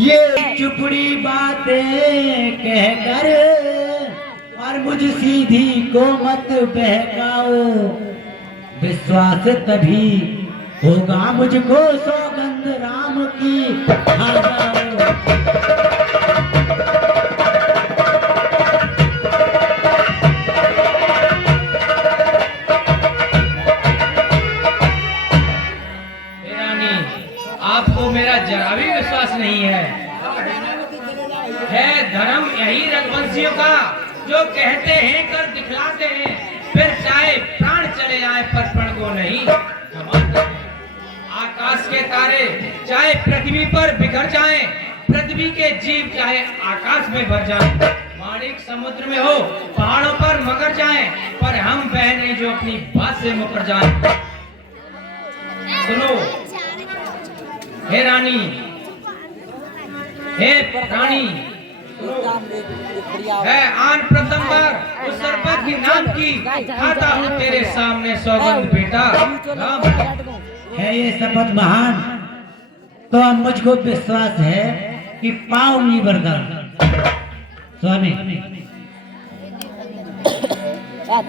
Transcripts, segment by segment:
ये चुपड़ी बातें कहकर और मुझ सीधी को मत बहकाओ, विश्वास तभी होगा मुझको सौगंध राम की खा जाओ। आपको मेरा जरा भी विश्वास नहीं है धर्म यही रघुवंशियों का, जो कहते हैं कर दिखलाते हैं, फिर चाहे प्राण चले जाए पर प्रण को नहीं। आकाश के तारे चाहे पृथ्वी पर बिखर जाएं, पृथ्वी के जीव चाहे आकाश में भर जाएं, माणिक समुद्र में हो पहाड़ों पर मगर जाएं, पर हम वह नहीं जो अपनी बात से मुकर जाएं। सुनो हे रानी, हे रानी, है आन प्रथम बार उस सरपत की नाम की खाता हूँ तेरे सामने सौगंध बेटा राम। है ये शपथ महान, तो अब मुझको विश्वास है कि पाऊंगी वरदान। स्वामी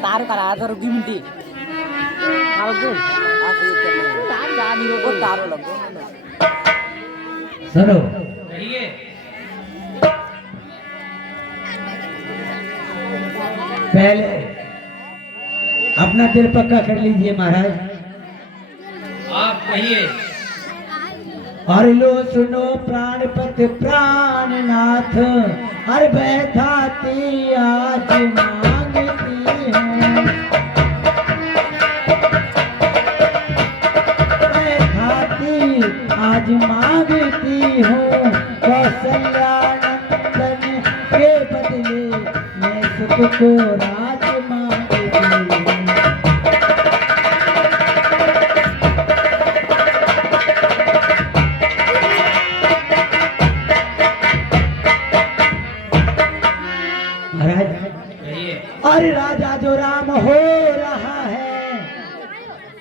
तार करा तो रुकी मिनटी तारो लगो सुनो, कहिए। पहले अपना दिल पक्का कर लीजिए महाराज। आप कहिए। और लो सुनो प्राणपत प्राणनाथ, हर बैठाती आज मांगती हूँ, बैठाती आज मांगती हूँ, कौशल्यानंदन के बदले मैं सुख को राज मांगती हूँ। और राजा जो राम हो रहा है,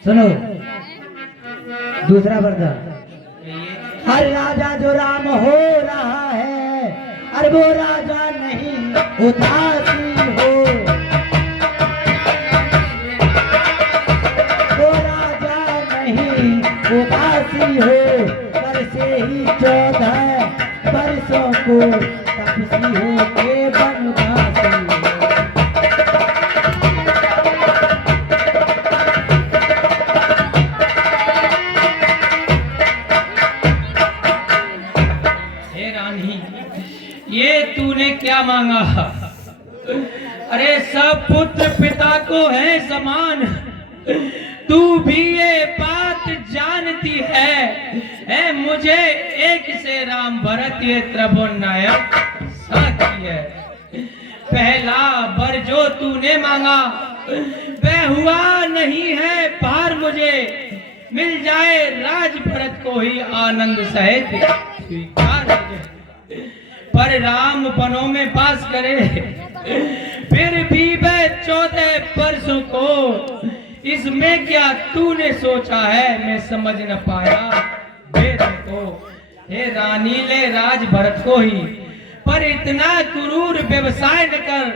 सुनो दूसरा वरदान। हर राजा जो राम हो रहा है, अरे वो राजा नहीं उदासी हो, वो राजा नहीं उदासी हो, कर से ही 14 वर्षों को तपसी हो के बनवासी हो। ये तूने क्या मांगा? अरे सब पुत्र पिता को है समान, तू भी ये बात जानती है मुझे एक से राम भरत ये त्रिभुवनायक साथी है। पहला वर जो तूने मांगा वह हुआ नहीं है पार, मुझे मिल जाए राज भरत को ही आनंद सहित स्वीकार मुझे। पर राम वनों में वास करे, फिर भी वह 14 वर्षों को, इसमें क्या तूने सोचा है मैं समझ न पाया वेद को। हे रानी ले राज भरत को ही, पर इतना क्रूर व्यवसाय न कर,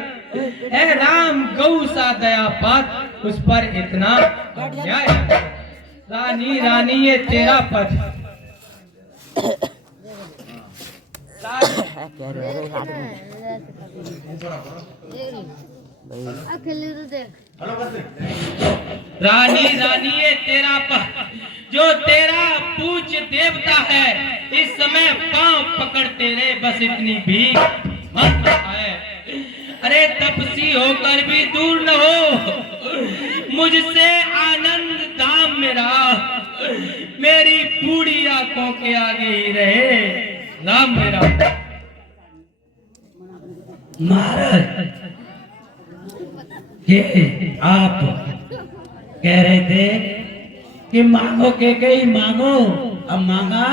हे राम गौ सा दया पात उस पर इतना अन्याय न कर। रानी रानी ये तेरा पथ रानी रानी ये तेरा जो तेरा पूज्य देवता है, इस समय पांव पकड़ तेरे बस इतनी भी मत है। अरे तपसी होकर भी दूर न हो मुझसे आनंद धाम मेरा, मेरी बूढ़ी आंखों के आगे ही रहे राम मेरा। महाराज ये आप कह रहे थे कि मांगो के कई मांगो, अब मांगा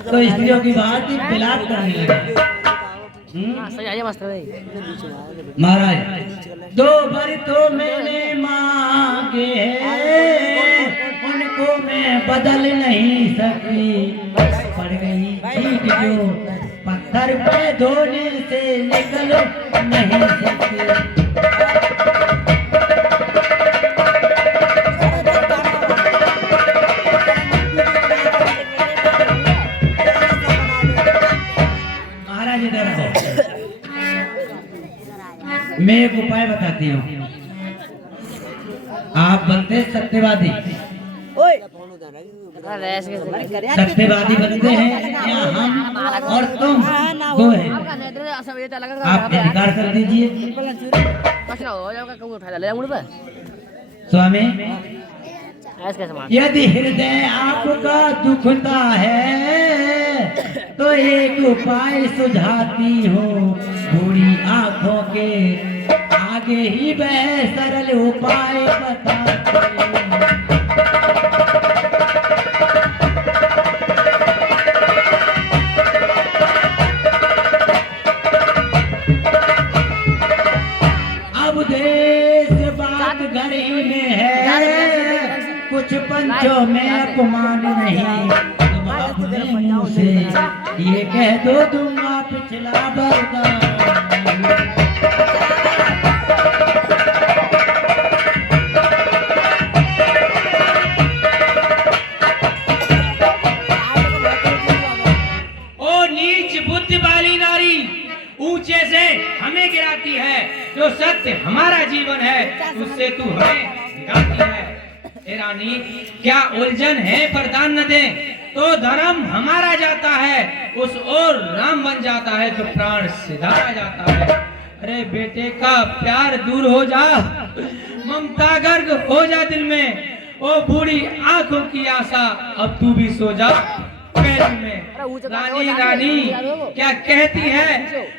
तो स्त्रियों की बात ही बिलाप करने लगे। सही आइए मस्त है महाराज 2 बार तो मैंने मांगे हैं, उनको मैं बदल नहीं सकी, पड़ गई चीट जो पत्थर पे धोने से निकल नहीं सकी। महाराज इधर आओ, मैं एक उपाय बताती हूँ। आप बनते सत्यवादी, सत्यवादी बनते हैं या हम और तुम दो हैं। आप अधिकार कर दीजिए। स्वामी, यदि हृदय आपका दुखता है तो एक उपाय सुझाती हूँ, बूढ़ी आंखों के आगे ही वह सरल उपाय बताती हूँ। अब देश बात घर ही में है, कुछ पंचों में अपमान नहीं, तुम अपने मुंह से ये कह दो दूंगा पिछला वरदान। ओ नीच बुद्धि वाली नारी, ऊंचे से हमें गिराती है, जो सत्य हमारा जीवन है उससे तू हमें गिराती है। ए रानी, क्या उलझन है वरदान न दे तो धर्म हमारा जाता है, उस ओर राम बन जाता है तो प्राण सिधारा जाता है। अरे बेटे का प्यार दूर हो जा, ममता गर्ग हो जा दिल में, ओ बूढ़ी आंखों की आशा अब तू भी सो जा पैर में। रानी रानी क्या कहती है,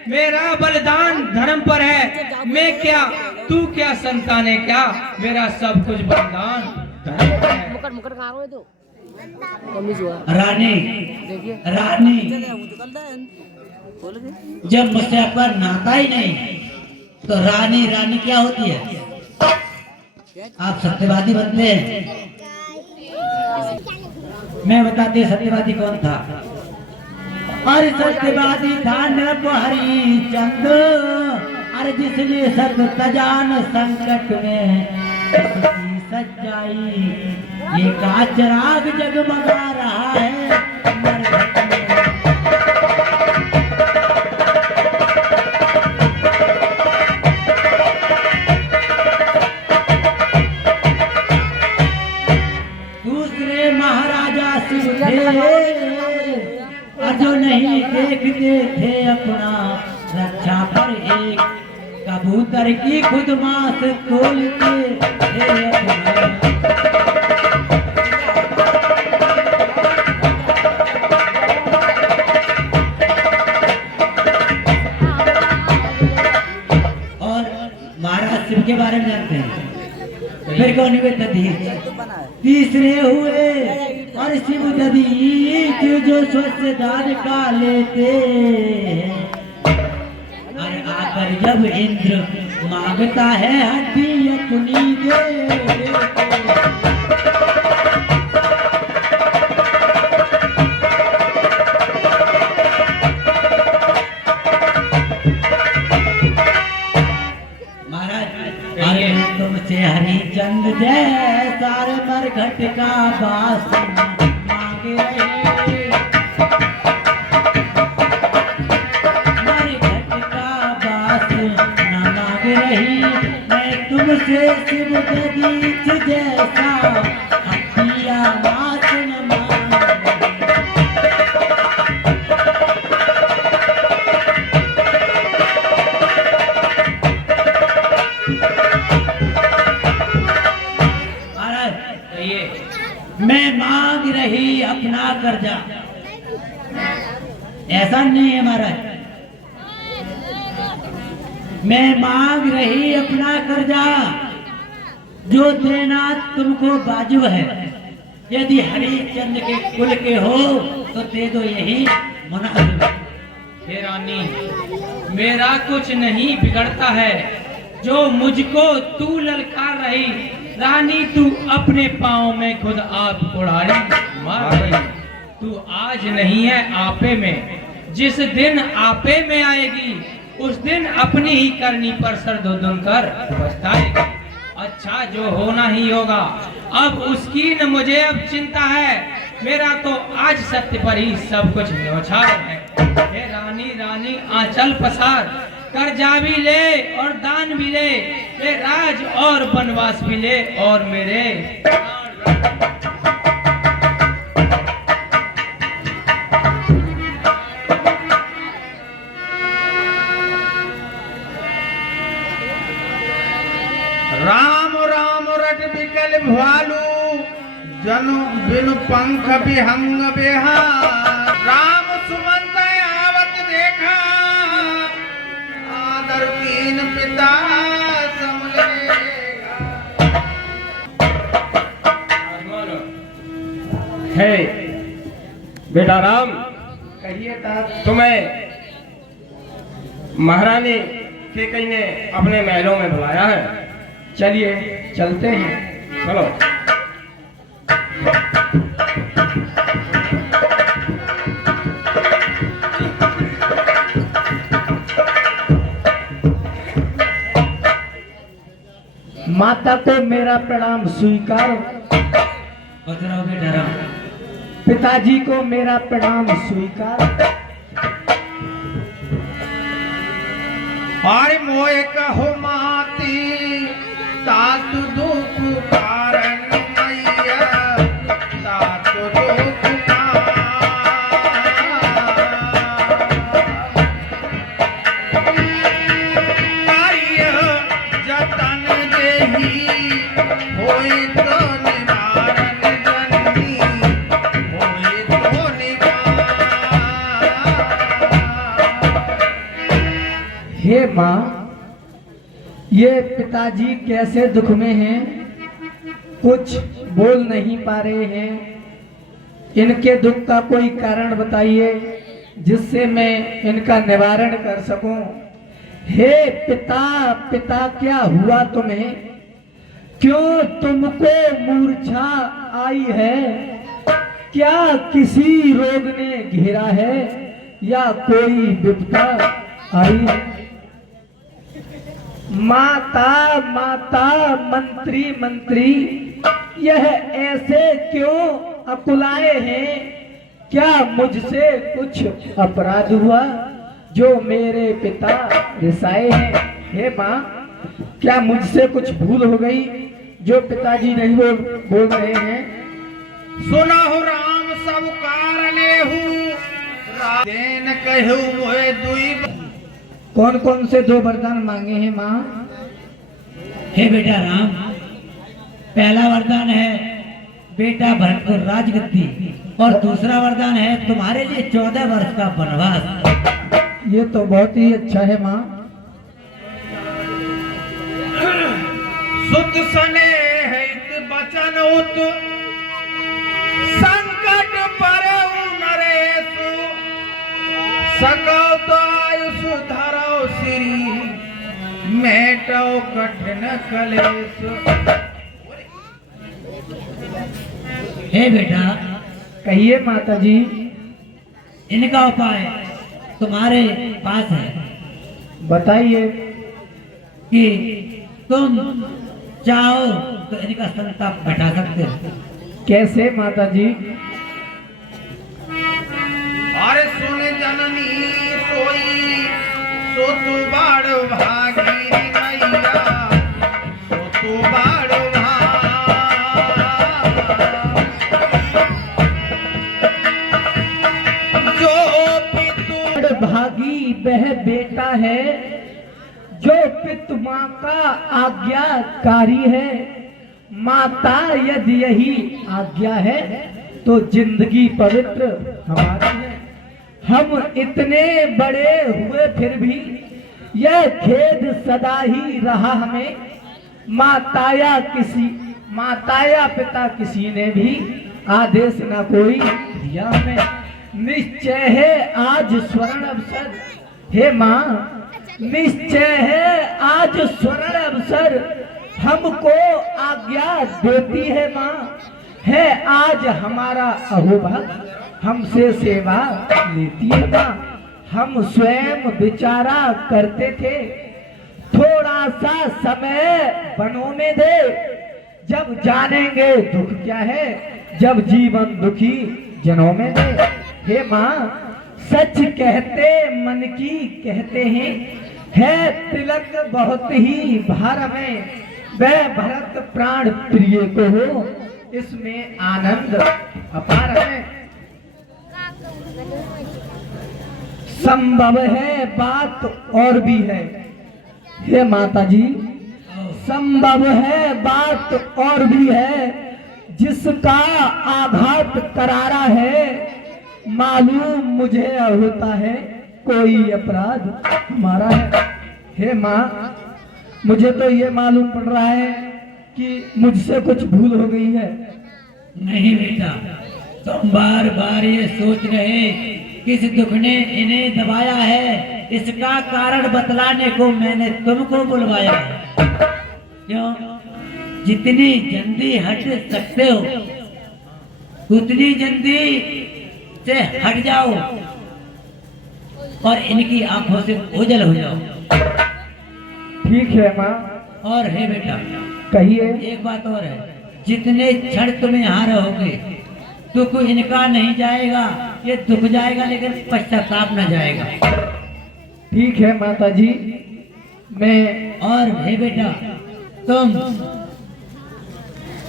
मेरा बलिदान धर्म पर है, मैं क्या तू क्या संताने क्या, मेरा सब कुछ बलिदान धर्म पर है। मुकर कहाँ हो तो रानी, रानी जब मुझसे आपका नाता ही नहीं तो रानी रानी क्या होती है? आप सत्यवादी बनते हैं। मैं बताते सत्यवादी कौन था। और सत्यवादी था नरहरि चंद, अरे जिसने सतजान संकट में इसकी सच्चाई, ये का चिराग जगमगा रहा है मरघट में। दूसरे महाराजा शिव थे, जो नहीं देखते थे अपना रक्षा पर एक कबूतर की खुद मांस तोलते थे अपना। और महाराज शिव के बारे में जानते हैं, फिर कौन हुए दधीच, तीसरे हुए और शिव दधीच जो स्वस्थ दान का लेते हैं। और आकर जब इंद्र मांगता है हड्डी अपनी दे। तुमसे हरिचंद जय सारे मरघट का बास मांगे रहे, मरघट का बास न मांगे रही। मैं तुमसे शिव दधीच जैसा हड्डिया मास न मांगे। मैं मांग रही अपना कर्जा, ऐसा नहीं है महाराज। मैं मांग रही अपना कर्जा, जो देना तुमको बाजुब है। यदि हरिश्चंद्र के कुल के हो तो दे दो, यही मुनासिब है। हे रानी, मेरा कुछ नहीं बिगड़ता है जो मुझको तू ललकार रही। रानी तू अपने पाँव में खुद आप कुड़ारी मार रही। तू आज नहीं है आपे में, जिस दिन आपे में आएगी उस दिन अपनी ही करनी पर सर धुन कर पछताएगी। अच्छा जो होना ही होगा, अब उसकी न मुझे अब चिंता है। मेरा तो आज सत्य पर ही सब कुछ न्योछावर है। हे रानी रानी आंचल पसार कर जा भी ले और दान भी ले, वे राज और वनवास भी ले और मेरे राम राम रट बिकल भालू जनु बिनु पंख विहंग बिहार। राम सुमंत आवत देखा आदर कीन पिता है। बेटा राम, कहिए ता तुम्हें महारानी केकई ने अपने महलों में बुलाया है। चलिए चलते हैं, चलो। माता को मेरा प्रणाम स्वीकार। बतराओ बेटा राम। पिताजी को मेरा प्रणाम स्वीकार। और मोए कहो माती तातु दुख कारण मैया तातु दुख जतन देही होए तो निवारण जननी होए तो निवारण। हे माँ, ये पिताजी कैसे दुख में हैं, कुछ बोल नहीं पा रहे हैं। इनके दुख का कोई कारण बताइए जिससे मैं इनका निवारण कर सकूं। हे पिता, पिता क्या हुआ तुम्हें? क्यों तुमको मूर्छा आई है? क्या किसी रोग ने घेरा है या कोई विपदा आई है? माता माता मंत्री मंत्री, यह ऐसे क्यों अकुलाए हैं? क्या मुझसे कुछ अपराध हुआ जो मेरे पिता रिसाए हैं? हे माँ, क्या मुझसे कुछ भूल हो गई जो पिताजी नहीं बोल रहे हैं? सुनहु राम सब कारणे हूँ देन कहू मोए दुई। कौन कौन से दो वरदान मांगे हैं माँ? हे बेटा राम, पहला वरदान है बेटा भरत को राजगद्दी, और दूसरा वरदान है तुम्हारे लिए 14 वर्ष का वनवास। ये तो बहुत ही अच्छा है माँ। सुत सने हित बचन उत संकट परउ नरेशु सकौ तो आयुष धरौ श्री मेटौ कठिन कलेश। हे बेटा, कहिए माता जी। इनका उपाय तुम्हारे पास है बताइए। कि तुम चाहो तो इनका संताप घटा सकते हो। कैसे माता जी? अरे सुन जननी सोई सो तू बाड़ भागी मैया सो तू बाड़ जो पितु भागी वह बेटा है जो पितु माँ का आज्ञाकारी है। माता यदि यही आज्ञा है तो जिंदगी पवित्र हमारी है। हम इतने बड़े हुए फिर भी यह खेद सदा ही रहा हमें। माता या पिता किसी ने भी आदेश ना कोई दिया हमें। निश्चय है आज स्वर्ण अवसर, हे माँ निश्चय है आज स्वर्ण अवसर, हमको आज्ञा देती है माँ, है आज हमारा अहोभाग्य, हमसे सेवा लेती है माँ। हम स्वयं विचारा करते थे, थोड़ा सा समय वनों में दे, जब जानेंगे दुख क्या है, जब जीवन दुखी जनों में दे। हे माँ सच कहते मन की कहते हैं, है तिलक बहुत ही भार में, वह भरत प्राण प्रिय को हो, इसमें आनंद अपार है। संभव है बात और भी है, हे माता जी संभव है बात और भी है, जिसका आघात करारा है, मालूम मुझे होता है कोई अपराध हमारा है। हे माँ मुझे तो ये मालूम पड़ रहा है कि मुझसे कुछ भूल हो गई है। नहीं बेटा, तुम बार बार ये सोच रहे किस दुख ने इन्हें दबाया है, इसका कारण बतलाने को मैंने तुमको बुलवाया है। क्यों? जितनी जल्दी हट सकते हो उतनी जल्दी से हट जाओ और इनकी आंखों से ओझल हो जाओ। ठीक है माँ। और है बेटा, कहिए। एक बात और है, जितने क्षण तुम यहाँ रहोगे दुख इनका नहीं जाएगा, ये दुख जाएगा लेकिन पश्चाताप न जाएगा। ठीक है माता जी। मैं और हे बेटा, तुम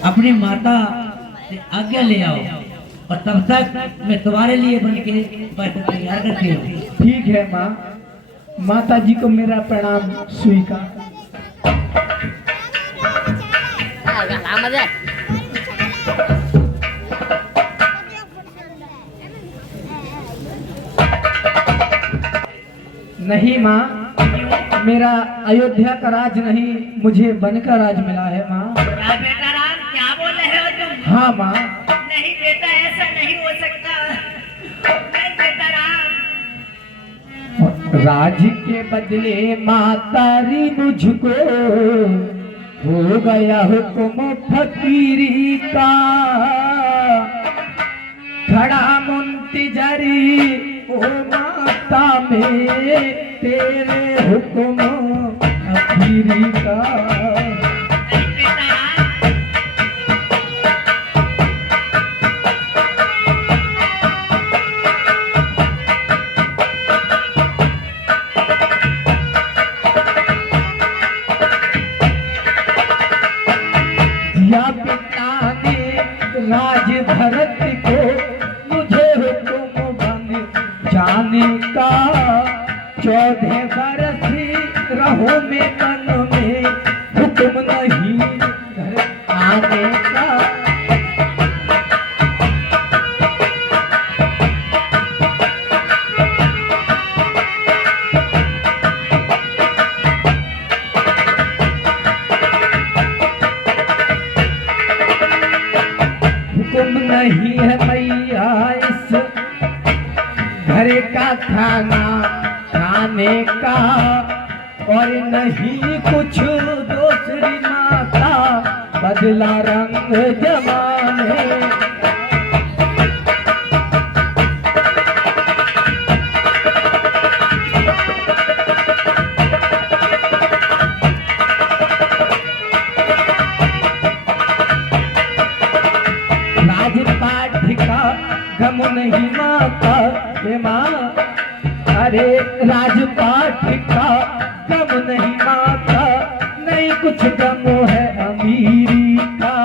अपनी माता से आज्ञा ले आओ और तब तक मैं तुम्हारे लिए बन के बैठक तैयार करती हूँ। ठीक है माँ, माता जी को मेरा प्रणाम स्वीकार। lama deh. नहीं माँ, मेरा अयोध्या का राज नहीं, मुझे वन का राज मिला है माँ। क्या बेटा राम, क्या बोल रहे हो तुम? हाँ माँ। नहीं बेटा, ऐसा नहीं हो सकता। नहीं बेटा राम। राज के बदले मातारी मुझको हो गया हुक्म फकीरी का, खड़ा मुंतजरी ओ माता में तेरे हुक्म फकीरी का। नहीं बेटा राम। या पिता ने राज भरत को मुझे हुक्म बन जाने का, 14 बरस रहो में मन में हुक्म नहीं घर आने का। हुक्म नहीं है मैया इस घर का खाना खाने का, और नहीं कुछ दूसरी माता बदला रंग जमाने। राजपाट का गम नहीं माता हे माँ, अरे राजपाट का गम नहीं माता, नहीं कुछ गम है अमीरी का,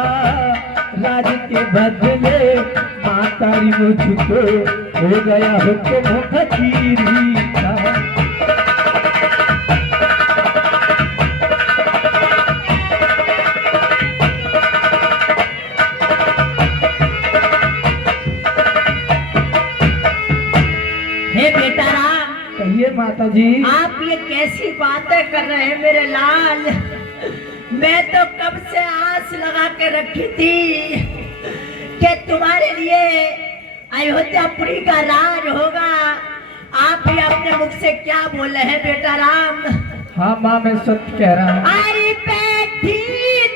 राज के बदले माता मुझको हो गया हुक्म फकीरी का। हे बेटा राम, कहिए माता जी। आप ये कैसी बातें कर रहे हैं मेरे लाल? मैं तो कब से आस लगा के रखी थी कि तुम्हारे लिए अयोध्यापुरी का राज होगा। आप भी अपने मुख से क्या बोल रहे हैं बेटा राम? हाँ माँ, मैं सत्य कह रहा हूँ। अरे बैठी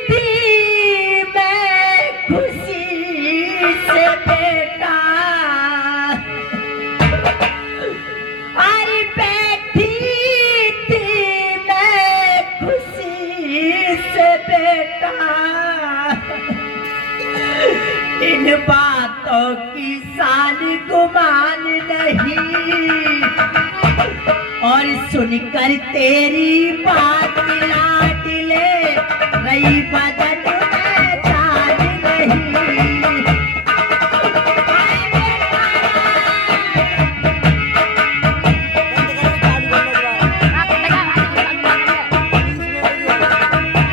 थी मैं खुशी से बेटा, अरे बैठी थी मैं खुशी से बेटा, इन बातों की साल गुमान नहीं, और सुनकर तेरी बात लाडले रही बदन